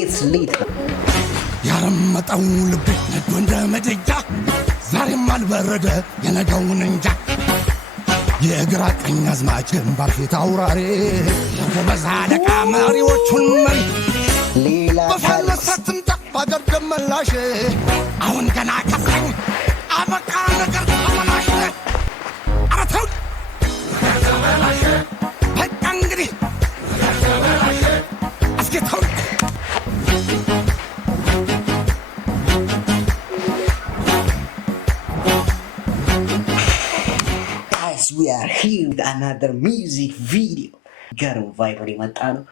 it's lit ያረመጠው ልቤ ነዶ እንደ መደጃ ዛሬም አልበረደ የነገውን እንጃ የግራ ቀኝ አዝማች ግንባር ፊት አውራሪ የጎበዝ አለቃ መሪዎቹን መሪ ሌላ በፈለሰትም ጠባገር ደመላሽ አሁን ገና ከፍለኝ አበቃ ነገር ተመላሽ አረተው በቃ እንግዲህ አስጌታው we are here with another music video ገርም ቫይበር የመጣ ነው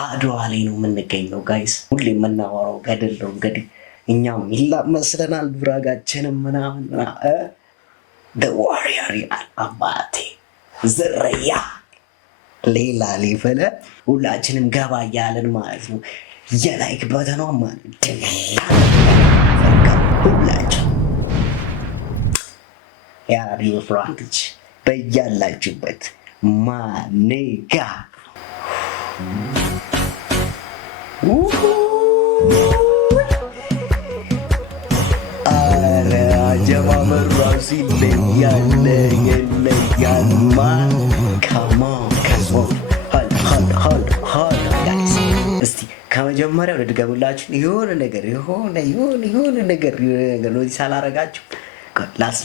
አድዋ ላይ ነው የምንገኘው ጋይስ ሁሌ የምናወራው ገደል ነው እንግዲህ እኛም ይላመስለናል ብራጋችንም ምናምን the warrior ይላል አባቴ ዝርያ ሌላ ሊፈለ ሁላችንም ገባ እያለን ማለት ነው የላይክ በተኗ ማለት ሁላችን ያሪው ፍራንክች በያላችሁበት ማኔጋ አረ አጀማመሩ ራሱ ይለያል የለያልማ ካሞን ካሞን እስቲ ከመጀመሪያው ልድገምላችሁ የሆነ ነገር ኖቲስ አላረጋችሁ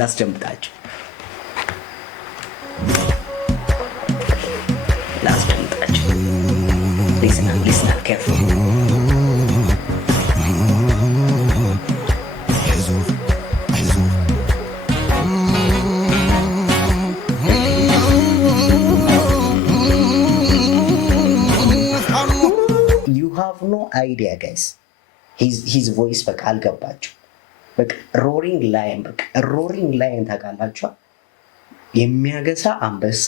ላስጀምጣችሁ Listen up carefully. You have no idea, guys. His voice በቃ አልገባችሁ። በቃ roaring lion ታውቃላችሁ? የሚያገሳ አንበሳ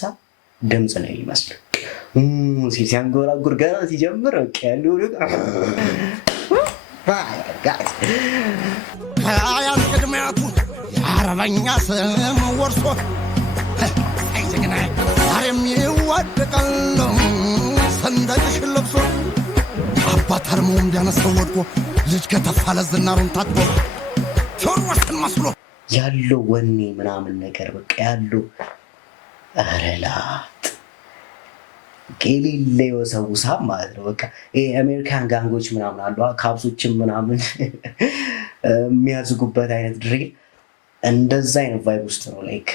ድምጽ ነው የሚመስለው። ሲያንጎራጉር ገና ሲጀምር ያለው ጋይስ ከአያት ቅድሚያቱ የአረበኛ ስም ወርሶ አይዘግና ዛሬም ይዋደቃል ሰንደቅሽ ለብሶ አባት አርሞም ቢያነሳው ወድቆ ልጅ ከተፋለ ዝናሩን ታጥቦ ቴዎድሮስን መስሎ ያለው ወኔ ምናምን ነገር በቃ ያለው አረላት ቄሌሌ ወሰውሳ ማለት ነው በቃ የአሜሪካን ጋንጎች ምናምን አሉ ካፕሶችን ምናምን የሚያዝጉበት አይነት ድሪል እንደዛ አይነት ቫይብ ውስጥ ነው ላይክ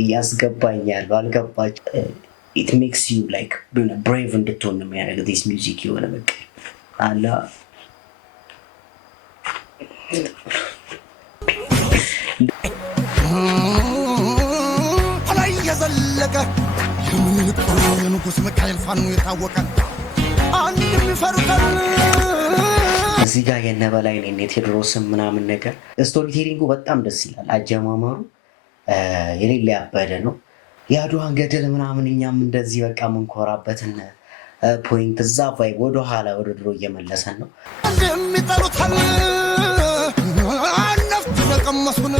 እያስገባኛል አልገባች it makes you like brave እንድትሆን ነው የሚያደርገው this music የሆነ በቃ አላ አላይ የዘለቀ የንጉስ ሚካኤል ፋኑ የታወቀ አንድ የሚፈሩታል እዚህ ጋር የነበላይ ነው ቴዎድሮስም ምናምን ነገር ስቶሪ ቴሊንጉ በጣም ደስ ይላል አጀማመሩ የሌለ ያበደ ነው ያድዋን ገደል ምናምን እኛም እንደዚህ በቃ መንኮራበትን ፖይንት እዛ ቫይብ ወደ ኋላ ወደ ድሮ እየመለሰን ነው የሚጠሉታል ነፍጥ ለቀመሱን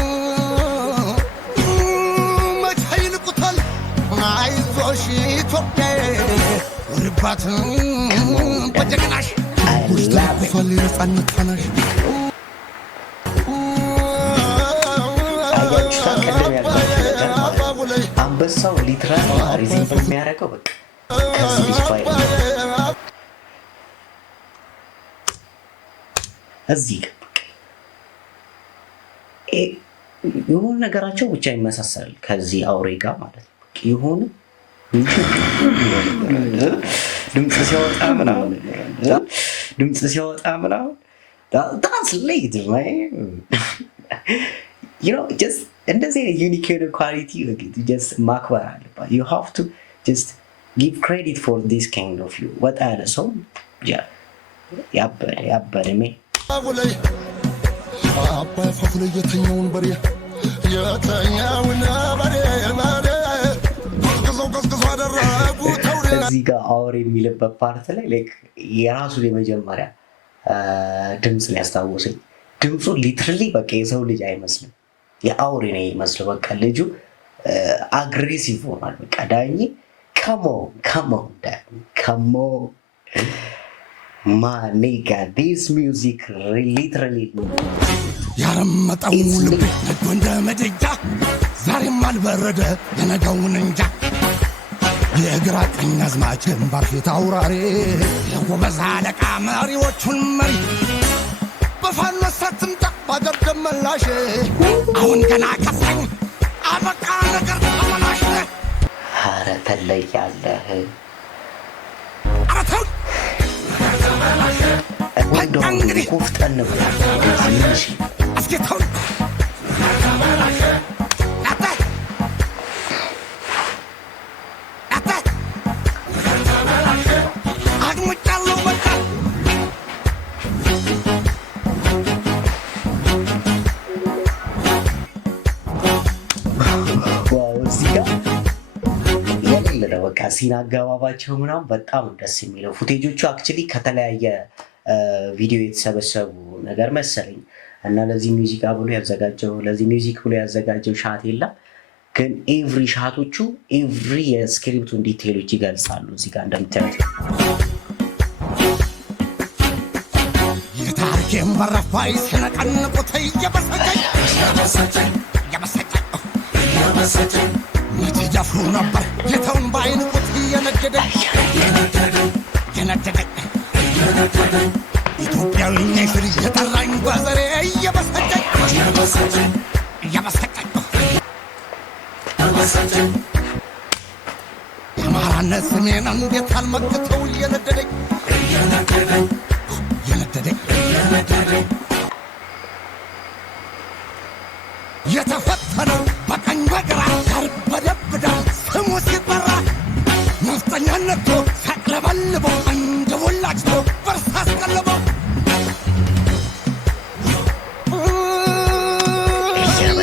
አይዞሽ ኢትዮጵያ ወርባት በጀግናሽ ውስጥኩፈል ነፃነት ፈናሽ አንበሳው ሊትራል ሪዝምብል የሚያደርገው በቃ ከዚህ ፋይል እዚህ የሆነ ነገራቸው ብቻ ይመሳሰላል ከዚህ አውሬ ጋር ማለት ነው ይሆን ድምጽ ሲያወጣ ምናምን that's late man you know just እንደዚህ unique quality just ማክበር አለበት you have to just give credit for this kind of you what are the song ያበረ me አባ ፈፍለ የተኛውን በሬ እዚህ ጋር አውሬ የሚልበት ፓርት ላይ ላይክ የራሱን የመጀመሪያ ድምጽ ነው ያስታወሰኝ ድምጹ ሊትራሊ በቃ የሰው ልጅ አይመስልም የአውሬ ነው የሚመስለው በቃ ልጁ አግሬሲቭ ሆኗል በቃ ዳኝ come on ዳኝ come on My nigga, this music literally ያረመጠው ልቤ ነዶ እንደ መደጃ ዛሬም አልበረደ የነገውን እንጃ የግራ ቀኝ አዝማችን ባፊት አውራሪ የጎበዝ አለቃ መሪዎቹን መሪ በፋኖ ሳትምጣ ባገር ደመላሽ አሁን ገና ከፋኝ አበቃ ነገር ተመላሽ ኧረ ተለያለህ አረተው ወንዶም ኮፍጠን ብላ አስጌታው በቃ ሲና አገባባቸው ምናምን በጣም ደስ የሚለው ፉቴጆቹ አክቹሊ ከተለያየ ቪዲዮ የተሰበሰቡ ነገር መሰለኝ እና ለዚህ ሚውዚክ ብሎ ያዘጋጀው ሻት የለም ግን ኤቭሪ ሻቶቹ ኤቭሪ የስክሪፕቱን ዲቴይሎች ይገልጻሉ። እዚህ ጋር እንደምታዩት የታሪኬን በረፋይ ሲነቀንቁት እየበሰጨኝ መቼ ጃፍሩ ነበር ጌታውን በአይንቁት እየነደደኝ ኢትዮጵያዊኛ ስል እየጠራኝ በዘሬ እየበሰጨኝ የአማራነት ስሜን እንዴት አልመክተው እየነደደኝ የተፈተነው በቀኝ በግራ ያርበደብዳል ስሙ ሲጠራ ነፍጠኛነቶ ሳቅለበልበው እንደ ወላጅቶ በርሳ አስቀልበው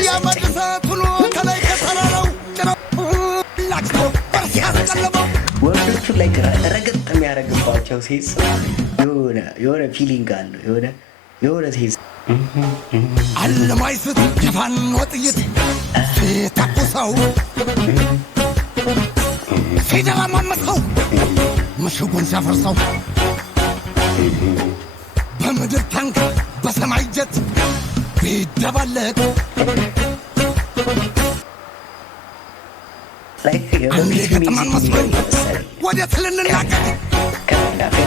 ያመድሰቱኖ ከላይ ከተራራው ጭነው ላጅቶ በርሳ አስቀልበው ወንዶቹ ላይ ረገጥ የሚያደርግባቸው ሴስ የሆነ ፊሊንግ አለው የሆነ ሴስ አለማይስት የፋኖ ጥይት ሲተኩሰው ሲደረማመሰው ምሽጉን ሲያፈርሰው በምድር ታንክ በሰማይ ጀት ቢደባለቅ አንዴ ገጥማን መስሎኝ ወደ ትልንላቀቅ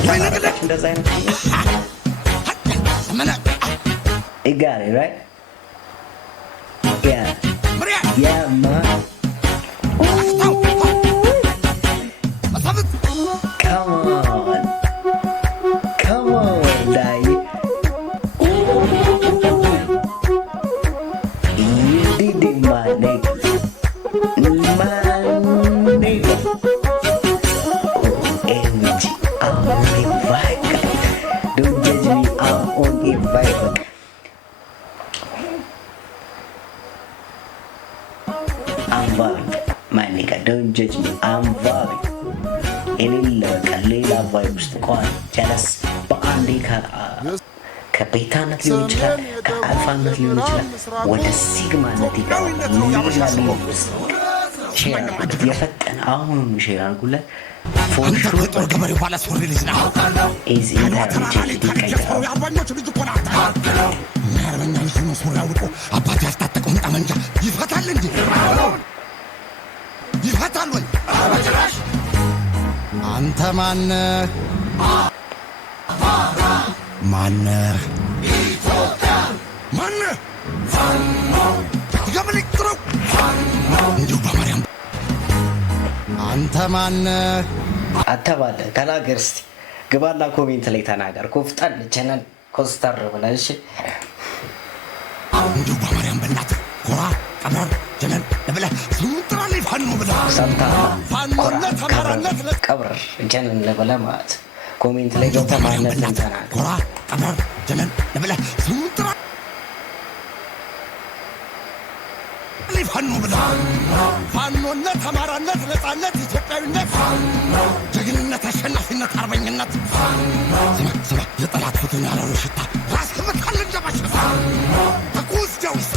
ወይ ንግልቅ You got it, right? Yeah. Yeah, man. Come on, Daddy. You did it, my nigga. MG, I'm on the vibe. Don't judge me, I'm on the vibe. I'm vibing, my nigga. Don't judge me. I'm vibing. ሌላ ቫይብ ውስጥ እንኳን ጀለስ በአንዴ ከቤታነት ሊሆን ይችላል፣ ከአልፋነት ሊሆን ይችላል፣ ወደ ሲግማነት ይገባል። ሌላ ውስጥ ሼር አድርጉት፣ የፈጠነ አሁን ሼር አድርጉለት። ጦር ገበሬ ባለ ሶሪ ልጅ ነው ኢዚ አባት ያስታጠቀውን ጠመንጃ ይፈታል እንጂ ይፈታል ወይ? አንተ ማነህ? ኢትዮጵያ ማነህ? ይገበልክ ጥሩ እንዲሁ በማርያም አንተ ማነህ? አተባለ ተናገር እስቲ ግባና ኮሜንት ላይ ተናገር። ኮፍጠን ቸነን ኮስተር ብለሽ እንዲሁ በማርያም በእናትህ ኮራ ቀብረር ጀነን ብለህ ስሙጥራሊ ፋኖ ብለህ ሰምታ ፋኖነት አማራነት ቀብረር ጀነን ብለህ ማለት ኮሜንት ላይ ገብተህ ማንነትን ተናገር። ኮራ ቀብረር ጀነን ብለህ ስሙጥራሊ ፋኖ ብለህ ፋኖነት አማራነት ነፃነት ኢትዮጵያዊነት ጀግንነት አሸናፊነት አርበኝነት ስማ የጠላት ፎቶን ያለው ሽታ ራስህ መታል እንደባሽታ ተኩስ ጀውሳ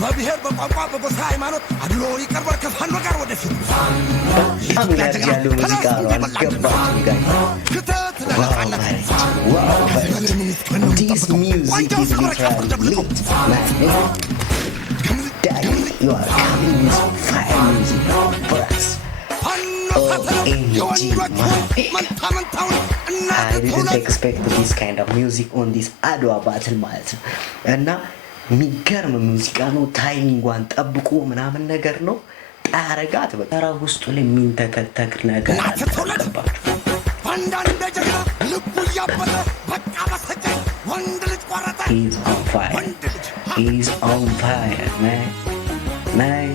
በብሔር በቋንቋ በጎሳ ሃይማኖት አድሎ ይቀርባል ከፋኖ ጋር ወደፊት በጣም ያለው ሙዚቃ ነው። አልገባችም ጋር ክተት This music is literally lit, man. Daddy, you are coming with fire music, brass. OMG, man. I didn't expect this kind of music on this Adwa battle ማለት ነው እና የሚገርም ሙዚቃ ነው። ታይሚንጓን ጠብቆ ምናምን ነገር ነው ጣረጋት በቃ ውስጡ ላይ የሚንተከተክ ነገር አለባችሁ። He's on fire. He's on fire, man. Man.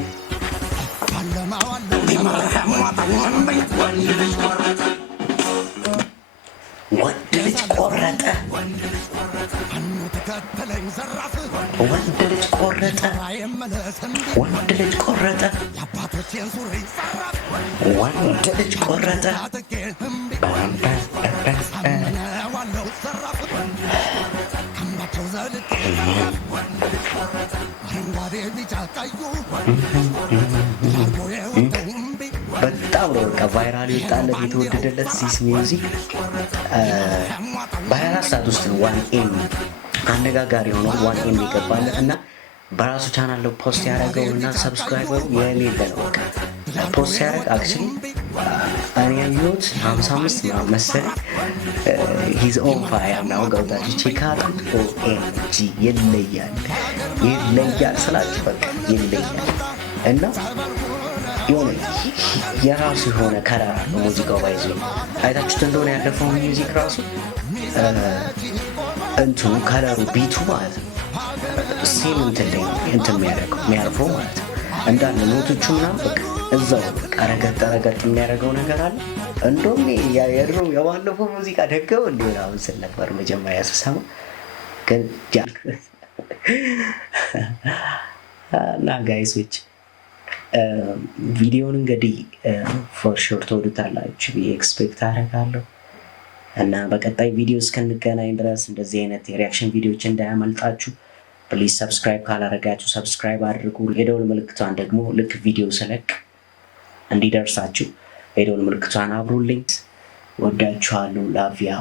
ወንድ ልጅ ቆረጠ። ወንድ ልጅ ቆረጠ። ወንድ ልጅ ቆረጠ። ወንድ ልጅ ቆረጠ። በጣም ነው በቃ ቫይራል የወጣለት የተወደደለት ሲስ ሚውዚክ በ24 ሰዓት ውስጥ ነው 1M አነጋጋሪ ሆኖ 1M ይገባለት እና በራሱ ቻናል ላይ ፖስት ያደረገው እና ሰብስክራይበሩ የሌለ ነው። በቃ ፖስት ያደረግ አክቹሊ እኔ ያየሁት 55 መሰለኝ። ሂዝ ኦን ፋየር ነው። ገብታችሁ ቼክ አድርጉት። OMG ይለያል ስላችሁ በቃ ይለያል እና የሆነ የራሱ የሆነ ከለር አለው ሙዚቃው። ባይዞ አይታችሁት እንደሆነ ያለፈው ሚውዚክ ራሱ እንትኑ ከለሩ ቢቱ ማለት ነው ሴም እንትን ላይ እንትን የሚያርፈው ማለት ነው እንዳለ ኖቶቹ ምናምን በቃ እዛው በቃ ረገጥ የሚያደርገው ነገር አለ። እንደውም የድሮ የባለፈው ሙዚቃ ደገው እንዲሆን አሁን ስል ነበር መጀመሪያ ስሰማ ግን እና ጋይሶች ቪዲዮውን እንግዲህ ፎር ሹር ተወዱታላችሁ ብዬ ኤክስፔክት አደርጋለሁ እና በቀጣይ ቪዲዮ እስክንገናኝ ድረስ እንደዚህ አይነት የሪያክሽን ቪዲዮዎች እንዳያመልጣችሁ ፕሊዝ ሰብስክራይብ ካላደረጋችሁ ሰብስክራይብ አድርጉ። የደወል ምልክቷን ደግሞ ልክ ቪዲዮ ስለቅ እንዲደርሳችሁ የደወል ምልክቷን አብሩልኝ። ወዳችኋለሁ። ላቪያ